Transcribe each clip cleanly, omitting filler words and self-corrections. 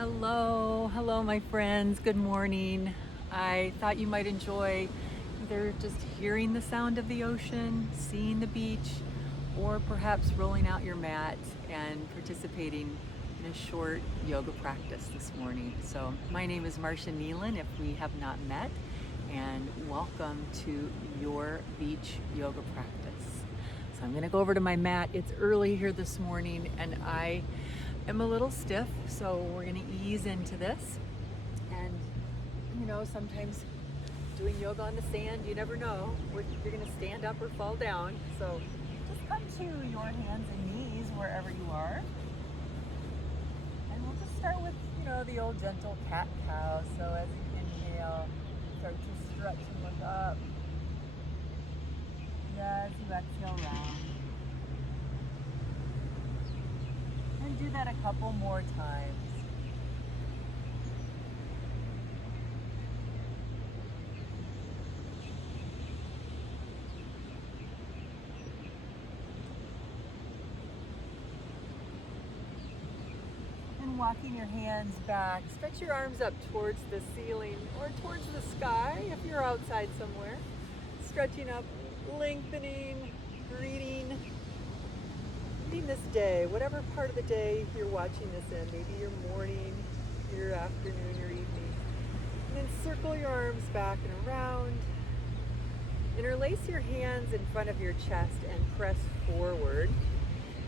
Hello, my friends. Good morning. I thought you might enjoy either just hearing the sound of the ocean, seeing the beach, or perhaps rolling out your mat and participating in a short yoga practice this morning. So, my name is Marcia Nealon, if we have not met, and welcome to your beach yoga practice. So, I'm going to go over to my mat. It's early here this morning, and I'm a little stiff, so we're going to ease into this. And sometimes doing yoga on the sand, you never know where you're going to stand up or fall down. So just come to your hands and knees wherever you are. And we'll just start with, the old gentle cat-cow. So as you inhale, start to stretch and look up. As you exhale, round. And do that a couple more times. And walking your hands back, stretch your arms up towards the ceiling or towards the sky if you're outside somewhere. Stretching up, lengthening, greeting this day, whatever part of the day you're watching this in, maybe your morning, your afternoon, your evening. And then circle your arms back and around. Interlace your hands in front of your chest and press forward.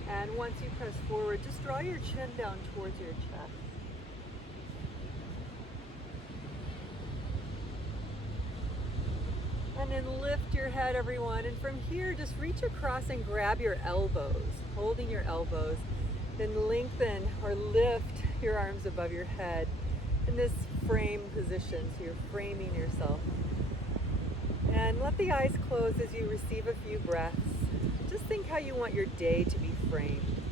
And once you press forward, just draw your chin down towards your chest. And then lift your head, everyone. And from here, just reach across and grab your elbows, holding your elbows. Then lengthen or lift your arms above your head in this frame position. So you're framing yourself. And let the eyes close as you receive a few breaths. Just think how you want your day to be framed.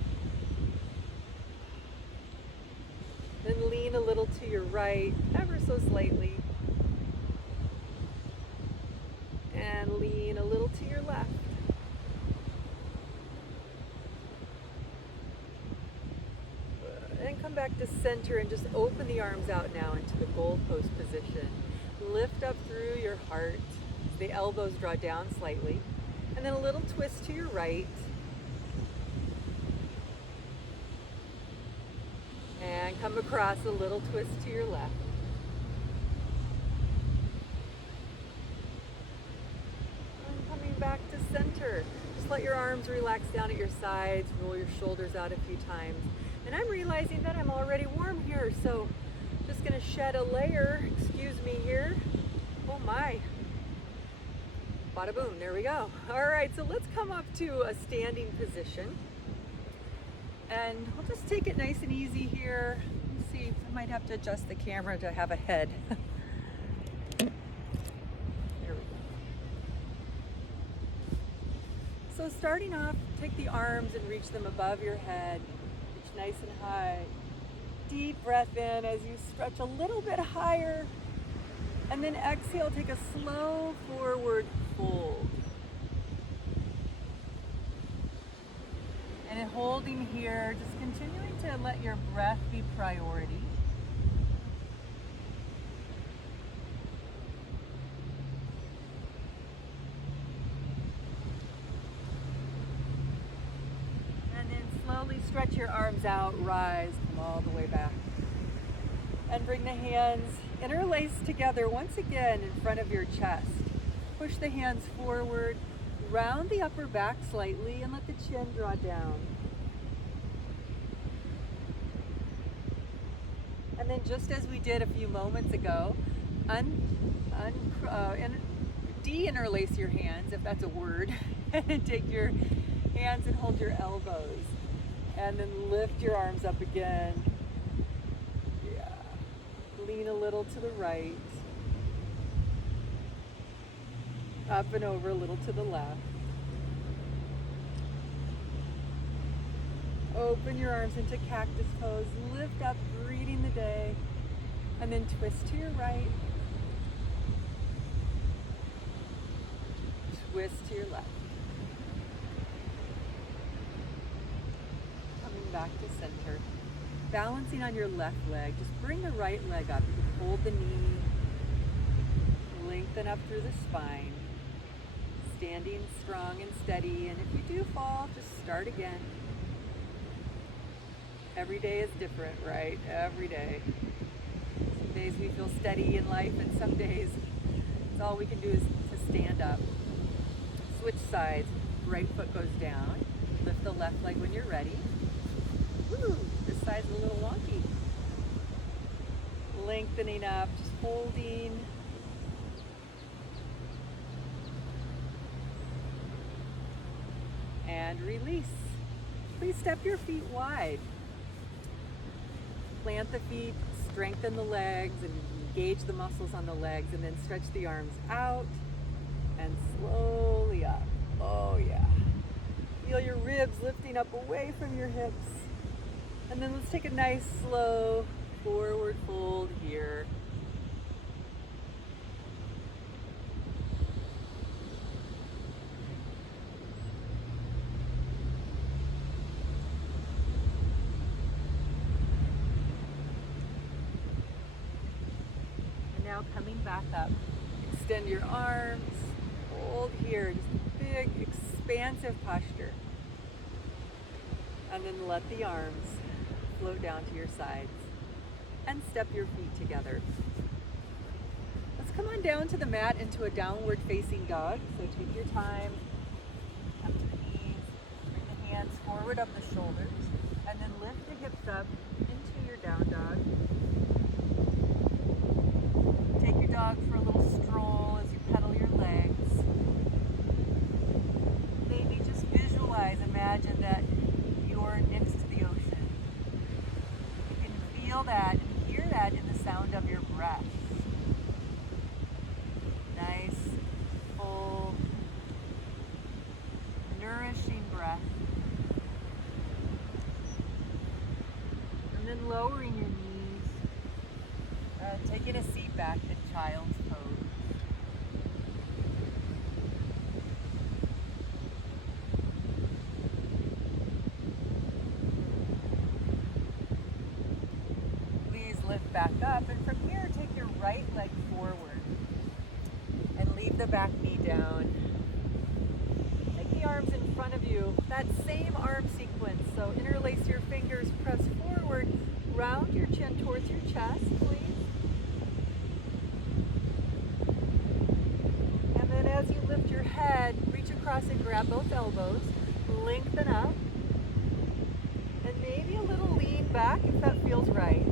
Then lean a little to your right, ever so slightly. And lean a little to your left. And come back to center and just open the arms out now into the goalpost position. Lift up through your heart. The elbows draw down slightly. And then a little twist to your right. And come across, a little twist to your left. Back to center. Just let your arms relax down at your sides, roll your shoulders out a few times. And I'm realizing that I'm already warm here, so just gonna shed a layer, excuse me here. Oh my. Bada boom, there we go. All right, so let's come up to a standing position. And we'll just take it nice and easy here. Let's see, I might have to adjust the camera to have a head. So starting off, take the arms and reach them above your head. Reach nice and high. Deep breath in as you stretch a little bit higher. And then exhale, take a slow forward fold. And in holding here, just continuing to let your breath be priority. Slowly stretch your arms out, rise, come all the way back. And bring the hands interlaced together once again in front of your chest. Push the hands forward, round the upper back slightly, and let the chin draw down. And then just as we did a few moments ago, de-interlace your hands, if that's a word, and take your hands and hold your elbows. And then lift your arms up again. Yeah. Lean a little to the right. Up and over a little to the left. Open your arms into cactus pose. Lift up, greeting the day. And then twist to your right. Twist to your left. Back to center. Balancing on your left leg, just bring the right leg up. You can hold the knee, lengthen up through the spine, standing strong and steady. And if you do fall, just start again. Every day is different, right? Every day. Some days we feel steady in life, and some days it's all we can do is to stand up. Switch sides. Right foot goes down. Lift the left leg when you're ready. Woo! This side's a little wonky. Lengthening up, just holding. And release. Please step your feet wide. Plant the feet, strengthen the legs, and engage the muscles on the legs, and then stretch the arms out and slowly up. Oh yeah. Feel your ribs lifting up away from your hips. And then let's take a nice slow forward fold here. And now coming back up. Extend your arms, hold here, just a big expansive posture. And then let the arms float down to your sides and step your feet together. Let's come on down to the mat into a downward facing dog. So take your time, come to the knees, bring the hands forward up the shoulders, and then lift the hips up into your down dog. Take your dog for a little stroll as you pedal your legs. Maybe just visualize, imagine that you're next to the ocean. You can feel that and hear that in the sound of your breath. Nice, full, nourishing breath. And then lowering your knees, taking a seat back in child's pose. Lift back up, and from here take your right leg forward and leave the back knee down. Take the arms in front of you, that same arm sequence. So interlace your fingers, press forward, round your chin towards your chest, please. And then as you lift your head, reach across and grab both elbows, lengthen up, and maybe a little lean back if that feels right.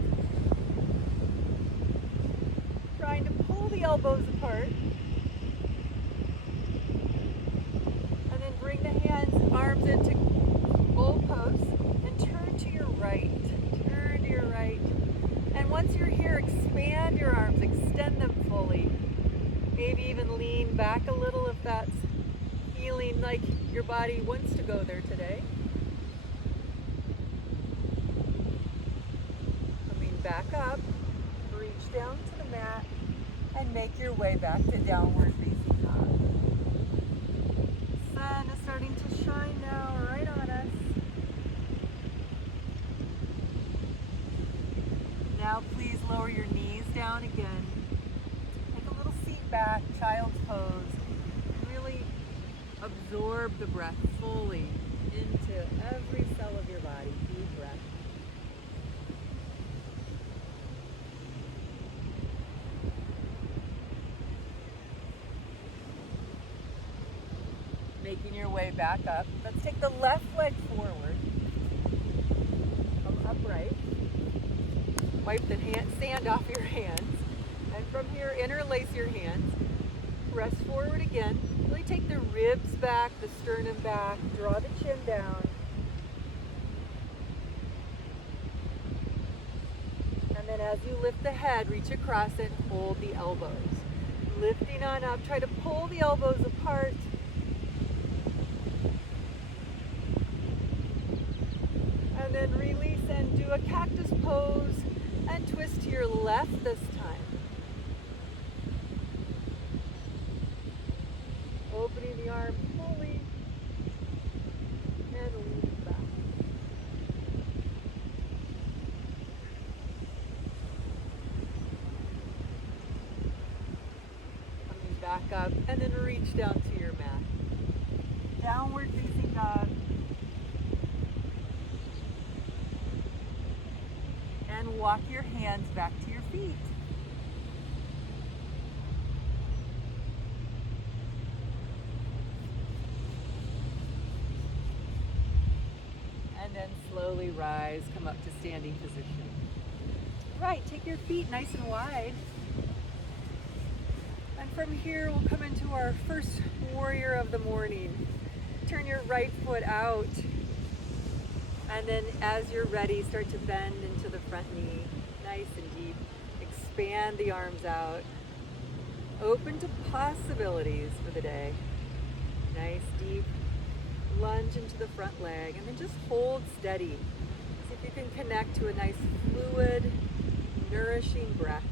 Trying to pull the elbows apart, and then bring the hands, arms into goal posts, and turn to your right. Turn to your right. And once you're here, expand your arms, extend them fully. Maybe even lean back a little if that's feeling like your body wants to go there today. Coming back up, reach down to the mat, and make your way back to downward facing dog. Sun is starting to shine now right on us. Now please lower your knees down again. Take a little seat back, child's pose, and really absorb the breath fully into every cell of your body. Deep breath. Making your way back up. Let's take the left leg forward. Come upright. Wipe the sand off your hands. And from here, interlace your hands. Press forward again. Really take the ribs back, the sternum back. Draw the chin down. And then as you lift the head, reach across it, hold the elbows. Lifting on up, try to pull the elbows apart. And then release and do a cactus pose and twist to your left this time. Opening the arm fully and leaning back. up and then reach down to your mat. Downward facing dog. And walk your hands back to your feet. And then slowly rise, come up to standing position. Right, take your feet nice and wide. And from here, we'll come into our first warrior of the morning. Turn your right foot out. And then as you're ready, start to bend into the front knee, nice and deep. Expand the arms out. Open to possibilities for the day. Nice, deep lunge into the front leg, and then just hold steady. See if you can connect to a nice fluid, nourishing breath.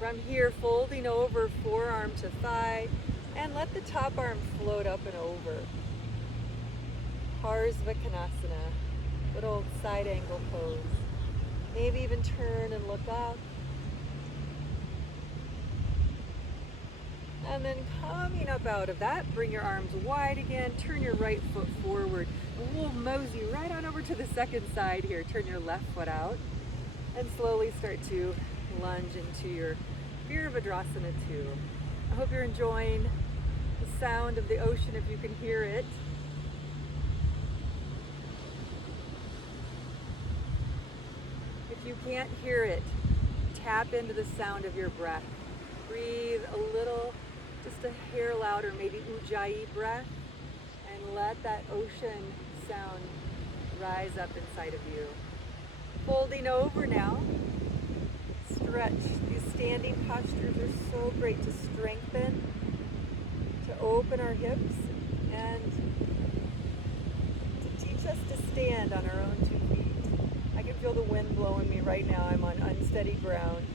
From here, folding over forearm to thigh, and let the top arm float up and over. Parsvakonasana, little side angle pose. Maybe even turn and look up. And then coming up out of that, bring your arms wide again, turn your right foot forward. And we'll mosey right on over to the second side here. Turn your left foot out and slowly start to lunge into your Virabhadrasana 2. I hope you're enjoying the sound of the ocean if you can hear it. If you can't hear it, tap into the sound of your breath. Breathe a little, just a hair louder, maybe Ujjayi breath, and let that ocean sound rise up inside of you. Folding over now, stretch. These standing postures are so great to strengthen, to open our hips, and to teach us to stand on our own 2 feet. I can feel the wind blowing me right now. I'm on unsteady ground.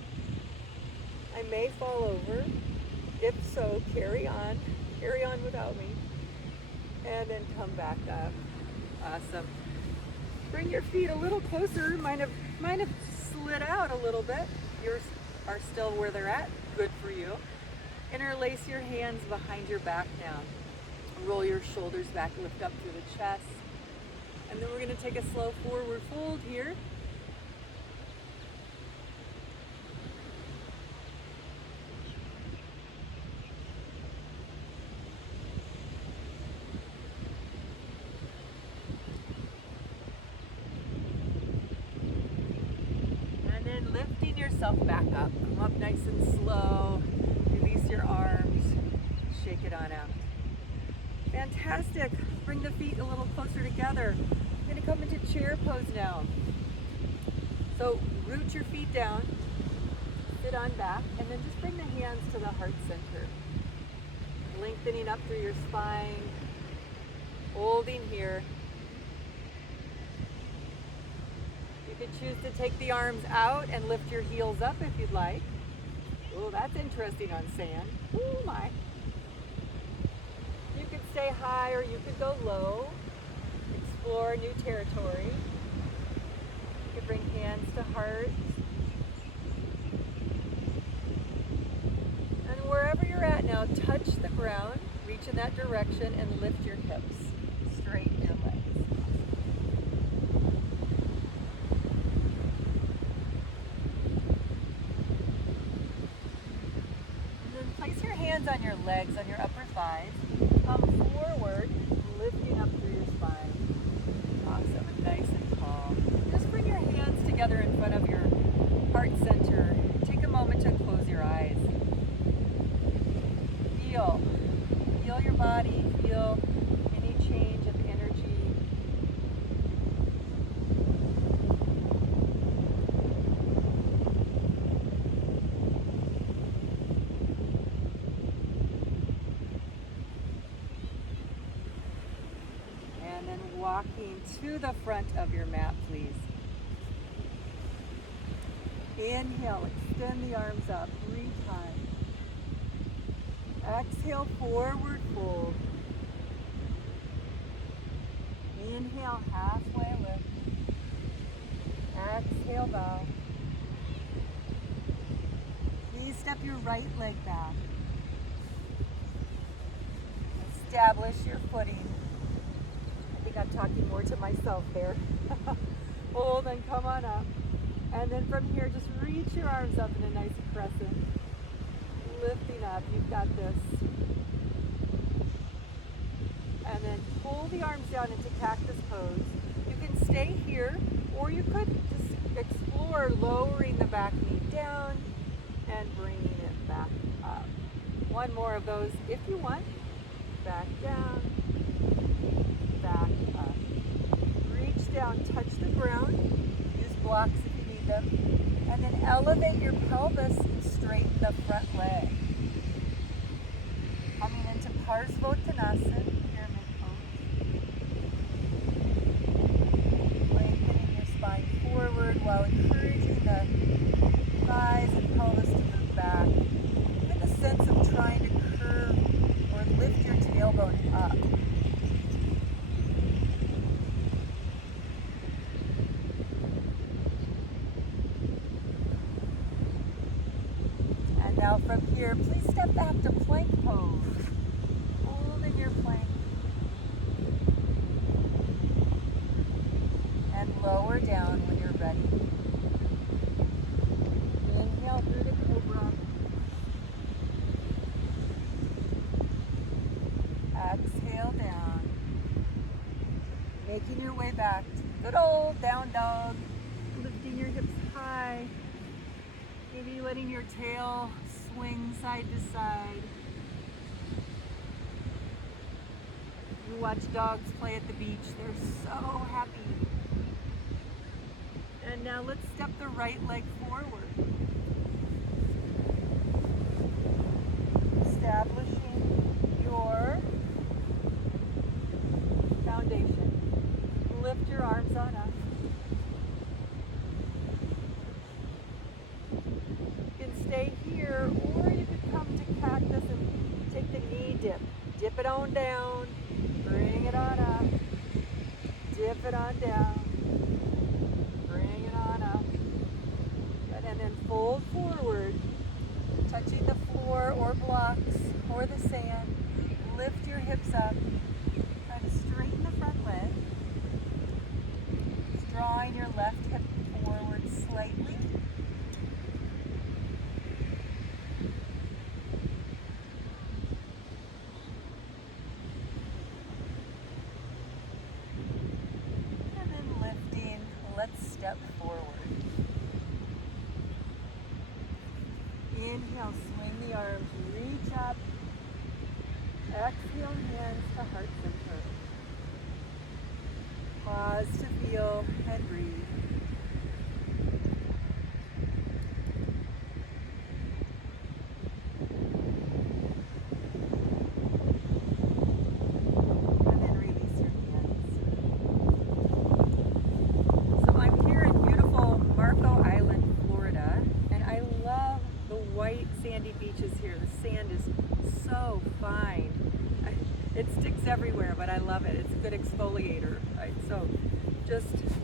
I may fall over. If so, carry on without me, and then come back up. Awesome. Bring your feet a little closer. Might have slid out a little bit. Yours are still where they're at. Good for you. Interlace your hands behind your back now. Roll your shoulders back, lift up through the chest. And then we're going to take a slow forward fold here. Lifting yourself back up. Come up nice and slow. Release your arms. Shake it on out. Fantastic. Bring the feet a little closer together. I'm going to come into chair pose now. So root your feet down. Sit on back. And then just bring the hands to the heart center. Lengthening up through your spine. Holding here. You could choose to take the arms out and lift your heels up if you'd like. Oh, that's interesting on sand. Oh my. You could stay high or you could go low. Explore new territory. You could bring hands to heart. And wherever you're at now, touch the ground, reach in that direction, and lift your hips. Straighten your legs. Hands on your legs, on your upper thighs. Come forward, lifting up through your spine. Awesome, and nice and tall. Just bring your hands together in front of your heart center. Take a moment to close your eyes. Feel your body, feel any change of energy. Walking to the front of your mat, please. Inhale, extend the arms up, reach high. Exhale, forward fold. Inhale, halfway lift. Exhale, bow. Please step your right leg back. Establish your footing. I think I'm talking more to myself there. Hold and come on up. And then from here, just reach your arms up in a nice crescent. Lifting up, you've got this. And then pull the arms down into cactus pose. You can stay here, or you could just explore lowering the back knee down and bringing it back up. One more of those if you want. Back down, back up. Reach down, touch the ground. Use blocks if you need them. And then elevate your pelvis and straighten the front leg. Coming into Parsvottanasana, pyramid pose. Lengthening your spine forward while encouraging the thighs and pelvis to move back. Get a sense of trying to curve or lift your tailbone up. And now from here, please step back to plank pose. Hold in your plank. And lower down when you're ready. Inhale through the cobra. Exhale down. Making your way back to good old down dog. Lifting your hips high. Maybe letting your tail swing side to side. You watch dogs play at the beach. They're so happy. And now let's step the right leg forward. Establishing your foundation. Lift your arms on up. You can stay here, or you could come to cactus and take the knee dip. Dip it on down. Bring it on up. Dip it on down. Bring it on up. Good. And then fold forward, touching the floor or blocks or the sand. Lift your hips up. Try to straighten the front leg. Just drawing your left hip forward slightly. And then lifting. Let's step forward. Inhale, swing the arms, reach up. Exhale, hands to heart center. Pause to feel and breathe. And then release your hands. So I'm here in beautiful Marco Island, Florida, and I love the white sandy beaches here. The sand is so fine. It sticks everywhere, but I love it. It's a good exfoliator. Right? So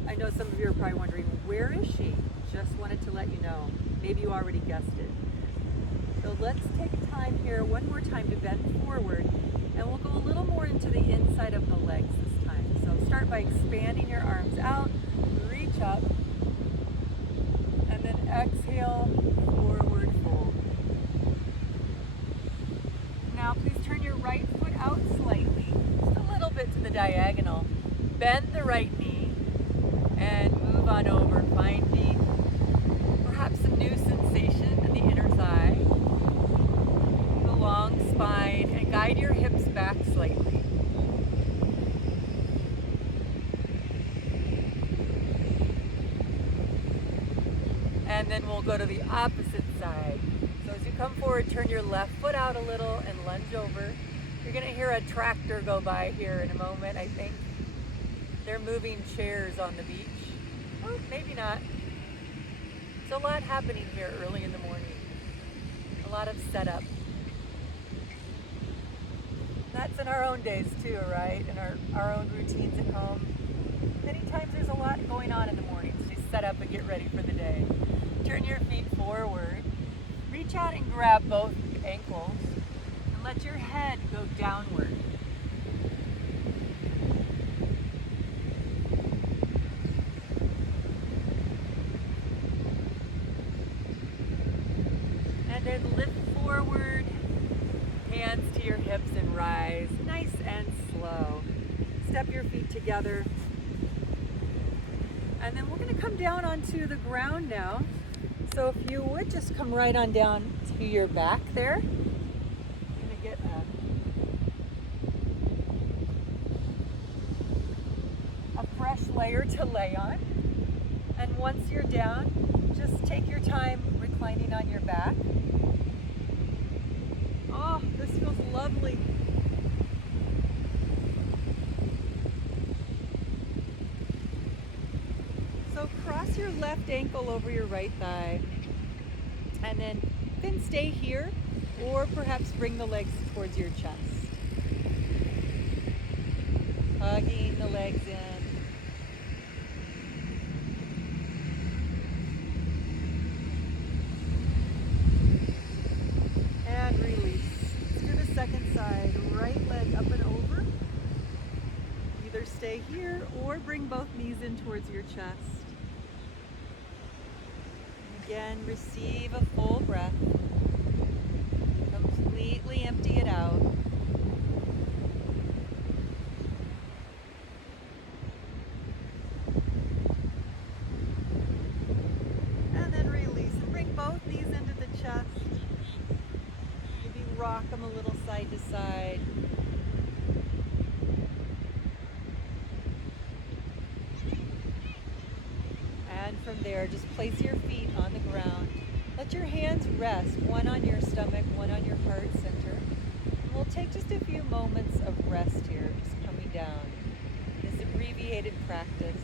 I know some of you are probably wondering, where is she? Just wanted to let you know. Maybe you already guessed it. So let's take time here, one more time to bend forward, and we'll go a little more into the inside of the legs this time. So start by expanding your arms out, reach up, and then exhale, forward fold. Now please turn your right foot out slightly, just a little bit to the diagonal. Bend the right knee and move on over, finding perhaps some new sensation in the inner thigh, the long spine, and guide your hips back slightly. And then we'll go to the opposite side. So as you come forward, turn your left foot out a little and lunge over. You're gonna hear a tractor go by here in a moment, I think. They're moving chairs on the beach. Oh, maybe not. There's a lot happening here early in the morning. A lot of setup. That's in our own days too, right? In our own routines at home. Many times there's a lot going on in the mornings. Do you set up and get ready for the day. Turn your feet forward. Reach out and grab both ankles and let your head go downward. And then lift forward, hands to your hips and rise, nice and slow. Step your feet together. And then we're going to come down onto the ground now. So if you would just come right on down to your back there. I'm going to get a fresh layer to lay on. And once you're down, just take your time reclining on your back. Oh, this feels lovely. So cross your left ankle over your right thigh, and then stay here, or perhaps bring the legs towards your chest. Hugging the legs in. And release. Let's do the second side. Right leg up and over. Either stay here or bring both knees in towards your chest. Again, receive a full breath. Completely empty it out. And then release and bring both knees into the chest. Maybe rock them a little side to side. And from there, just place your feet on the ground. Let your hands rest, one on your stomach, one on your heart center. And we'll take just a few moments of rest here, just coming down. This abbreviated practice.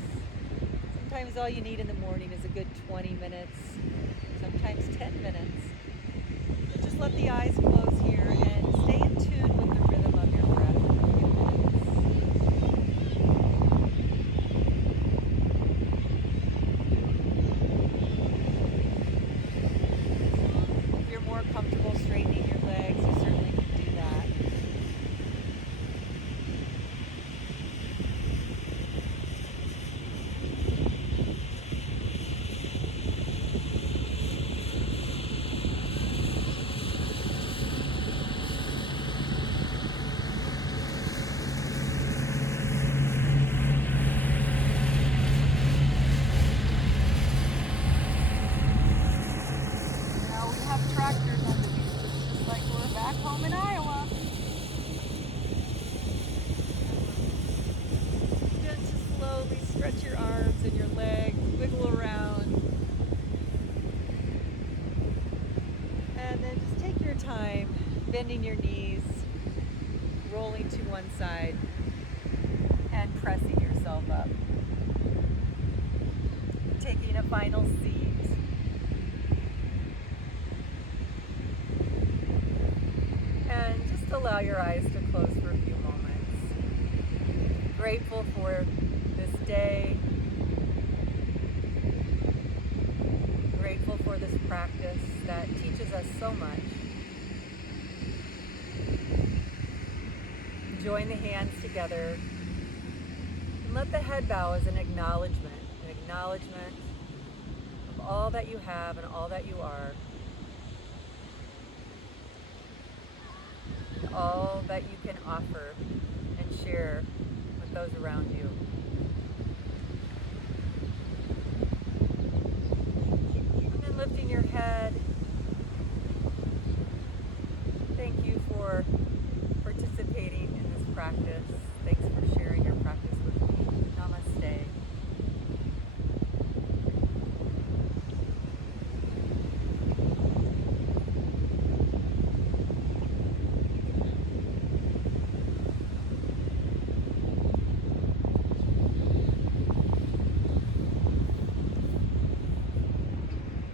Sometimes all you need in the morning is a good 20 minutes, sometimes 10 minutes. So just let the eyes close here and stay in tune with the rhythm of your breath for a few minutes. If you're more comfortable straightening your legs, you certainly can do that. Now we have tractors on the beach, just like we're back home in Iowa. Begin to slowly stretch your arms and your legs, wiggle around. And then just take your time, bending your knees, rolling to one side, and pressing yourself up. Taking a final seat. And just allow your eyes to close for a few moments. Grateful for this day. Grateful for this practice that teaches us so much. Join the hands together and let the head bow as an acknowledgement of all that you have and all that you are. All that you can offer and share with those around you.